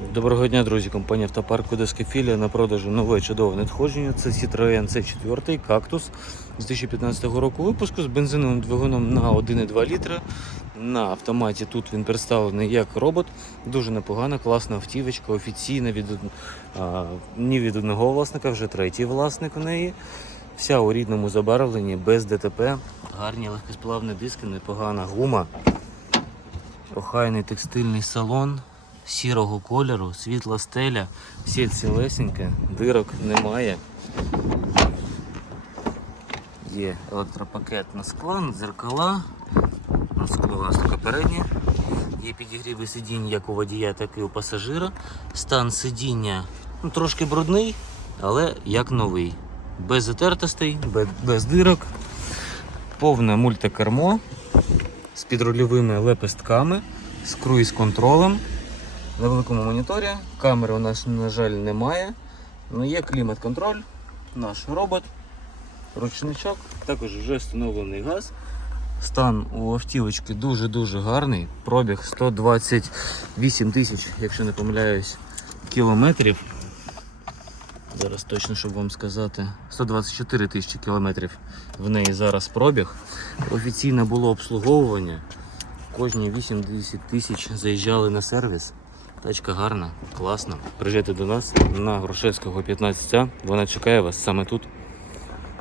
Доброго дня, друзі. Компанія Автопарк Одеська філія на продажу нове чудове надходження. Це Citroen C4 Cactus 2015 року випуску з бензиновим двигуном на 1,2 літра. На автоматі тут він представлений як робот. Дуже непогана, класна автівочка, офіційна від а, ні від одного власника, вже третій власник у неї. Вся у рідному забарвленні, без ДТП. Гарні легкосплавні диски, непогана гума. Охайний текстильний салон сірого кольору, світла стеля, всі цілесеньке, дирок немає. Є електропакет на скла, на дзеркала. На скло у нас тільки переднє. Є підігріви сидінь як у водія, так і у пасажира. Стан сидіння ну, трошки брудний, але як новий. Без затертостей, без, без дирок. Повне мультикермо з підрульовими лепестками, з круїз-контролем. На великому моніторі. Камери у нас, на жаль, немає. Ну, є клімат-контроль, наш робот, ручничок, також вже встановлений газ. Стан у автівочки дуже-дуже гарний. Пробіг 128 тисяч, якщо не помиляюсь, кілометрів. Зараз точно, щоб вам сказати. 124 тисячі кілометрів в неї зараз пробіг. Офіційне було обслуговування. Кожні 8-10 тисяч заїжджали на сервіс. Тачка гарна, класна. Приїжджайте до нас на Грушевського 15А. Вона чекає вас саме тут.